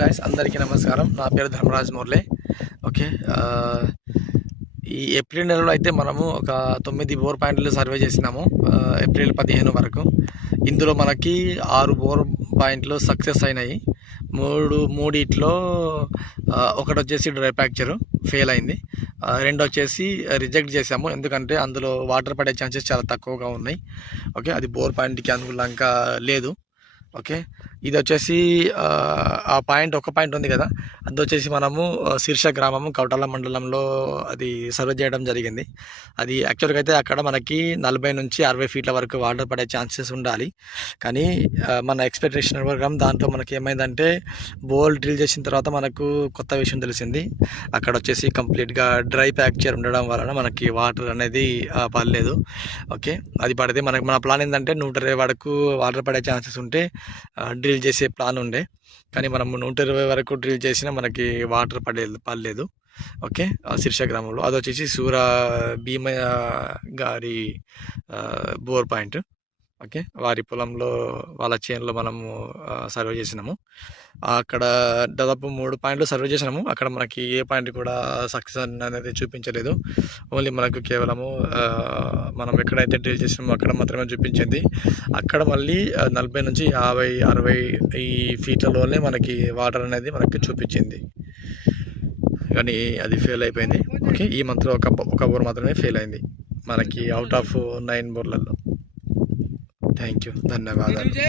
Guys, అందరికీ నమస్కారం. నా పేరు ధర్మరాజ్ మురళి. ఓకే. ఈ ఏప్రిల్ నెలలో అయితే మనము ఒక 9 బోర్ పాయింట్లు సర్వే చేసినాము, ఏప్రిల్ 15 వరకు. ఇందులో మనకి 6 బోర్ పాయింట్లు సక్సెస్ అయినాయి. మూడిట్లో ఒకటి వచ్చేసి డ్రై ఫ్రాక్చర్ ఫెయిల్ అయింది, రెండు వచ్చేసి రిజెక్ట్ చేసాము, ఎందుకంటే అందులో వాటర్ పడే ఛాన్సెస్ చాలా తక్కువగా ఉన్నాయి. ఓకే, అది బోర్ పాయింట్కి అనుకూలంగా లేదు. ఓకే, ఇది వచ్చేసి ఒక పాయింట్ ఉంది కదా, అది వచ్చేసి మనము శీర్ష గ్రామము కౌటాల మండలంలో అది సర్వే చేయడం జరిగింది. అది యాక్చువల్గా అయితే అక్కడ మనకి 40 నుంచి 60 ఫీట్ల వరకు వాటర్ పడే ఛాన్సెస్ ఉండాలి. కానీ మన ఎక్స్పెక్టేషన్ ప్రకారం దాంట్లో మనకి ఏమైందంటే బోల్ డ్రిల్ చేసిన తర్వాత మనకు కొత్త విషయం తెలిసింది. అక్కడ వచ్చేసి కంప్లీట్గా డ్రై ఫ్రాక్చర్ ఉండడం వలన మనకి వాటర్ అనేది పడలేదు. ఓకే, అది పడితే మన ప్లాన్ ఏంటంటే 120 వరకు వాటర్ పడే ఛాన్సెస్ ఉంటే డ్రిల్ చేసే ప్లాన్ ఉండే. కానీ మనం 120 వరకు డ్రిల్ చేసినా మనకి వాటర్ పడలేదు. ఓకే, శీర్ష గ్రామంలో అది వచ్చేసి భీమయ్య గారి బోర్ పాయింట్. ఓకే, వారి పొలంలో వాళ్ళ చేనులో మనము సర్వే చేసినాము. అక్కడ దాదాపు 3 పాయింట్లు సర్వే చేసినాము. అక్కడ మనకి ఏ పాయింట్ కూడా సక్సెస్ అనేది చూపించలేదు. ఓన్లీ మనకు కేవలము మనం ఎక్కడైతే డ్రిల్ చేసినామో అక్కడ మాత్రమే చూపించింది. అక్కడ మళ్ళీ 40 నుంచి 50, 60 ఈ ఫీట్లలోనే మనకి వాటర్ అనేది మనకి చూపించింది. కానీ అది ఫెయిల్ అయిపోయింది. ఓకే, ఈ మంత్లో ఒక బోర్ మాత్రమే ఫెయిల్ అయింది మనకి అవుట్ ఆఫ్ 9 బోర్లలో. థ్యాంక్ యూ, ధన్యవాదాలు.